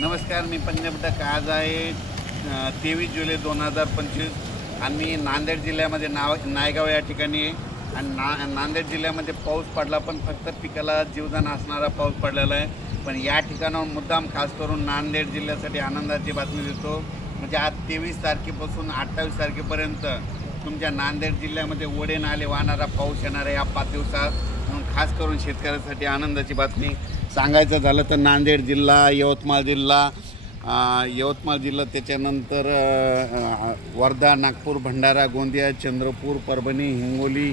नमस्कार, मी पंजाबटक. आज आहे 23 जुलै 2025 आणि नांदेड जिल्ह्यामध्ये नायगाव या ठिकाणी आहे. आणि नांदेड जिल्ह्यामध्ये पाऊस पडला, पण फक्त पिकाला जीवदान असणारा पाऊस पडलेला आहे. पण या ठिकाणाहून मुद्दाम खास करून नांदेड जिल्ह्यासाठी आनंदाची बातमी देतो. म्हणजे आज 23 तारखेपासून 28 तारखेपर्यंत तुमच्या नांदेड जिल्ह्यामध्ये ओढे नाले वाहणारा पाऊस येणार आहे या 5 दिवसात. म्हणून खास करून शेतकऱ्यांसाठी आनंदाची बातमी सांगायचं झालं तर नांदेड जिल्हा, यवतमाळ जिल्हा, त्याच्यानंतर वर्धा, नागपूर, भंडारा, गोंदिया, चंद्रपूर, परभणी, हिंगोली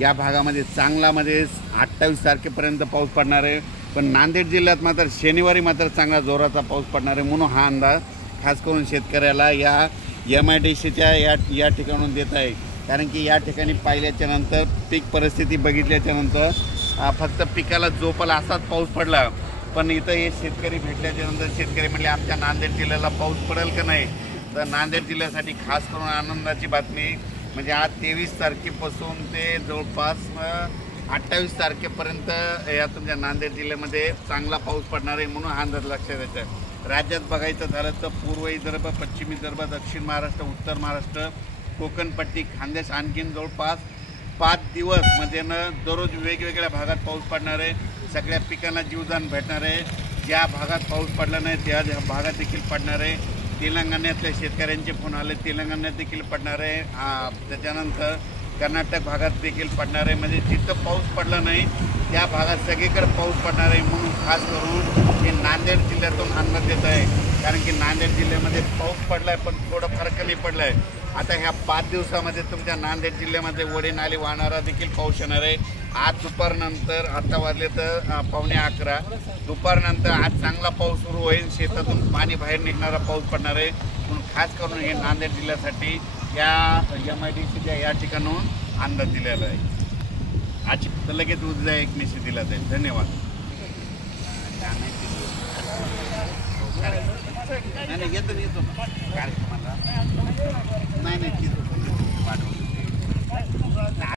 या भागामध्ये चांगलामध्ये 28 तारखेपर्यंत पाऊस पडणार आहे. पण नांदेड जिल्ह्यात मात्र शनिवारी मात्र चांगला जोराचा पाऊस पडणार आहे. म्हणून हा अंदाज खास करून शेतकऱ्याला या MIDCच्या या ठिकाणून देत आहे. कारण की या ठिकाणी पाहिल्याच्या नंतर पीक परिस्थिती बघितल्याच्या नंतर फक्त पिकाला जोपाला असाच पाऊस पडला. पण इथं हे शेतकरी भेटल्याच्या नंतर शेतकरी म्हणले आमच्या नांदेड जिल्ह्याला पाऊस पडेल का नाही. तर नांदेड जिल्ह्यासाठी खास करून आनंदाची बातमी म्हणजे आज 23 तारखेपासून ते जवळपास 28 तारखेपर्यंत या तुमच्या नांदेड जिल्ह्यामध्ये चांगला पाऊस पडणार आहे. म्हणून हा अंदाज लक्षात येतं. राज्यात बघायचं झालं तर पूर्व विदर्भ, पश्चिम विदर्भ, दक्षिण महाराष्ट्र, उत्तर महाराष्ट्र, कोकणपट्टी, खानदेश आणखीन जवळपास 5 दिवस म्हणजे दररोज वेगवेगळ्या भागात पाऊस पडणार आहे. सगळ्या पिकांना जीवदान भेटणार आहे. ज्या भागात पाऊस पडला नाही त्या भागात देखील पडणार आहे. तेलंगणातल्या शेतकऱ्यांचे फोन आले, तेलंगणात देखील पडणार आहे. त्याच्यानंतर कर्नाटक भागात देखील पडणार आहे. म्हणजे जिथं पाऊस पडला नाही त्या भागात सगळीकडे पाऊस पडणार आहे. म्हणून खास करून हे नांदेड जिल्ह्यातून अंदाज येत आहे. कारण की नांदेड जिल्ह्यामध्ये पाऊस पडला आहे, पण थोडं फार कमी पडला आहे. आता ह्या 5 दिवसामध्ये तुमच्या नांदेड जिल्ह्यामध्ये ओढे नाले वाहणारा देखील पाऊस येणार आहे. आज दुपारनंतर, आता वाजले तर 11:15, दुपारनंतर आज चांगला पाऊस सुरू होईल. शेतातून पाणी बाहेर निघणारा पाऊस पडणार आहे. म्हणून खास करून हे नांदेड जिल्ह्यासाठी या MIDCच्या या ठिकाणून अंदाज दिलेला आहे. आज तर लगेच उद्या एक मेसेज दिला जाईल. धन्यवाद. नाही येतो कार्यक्रमाला नाही पाठवतो.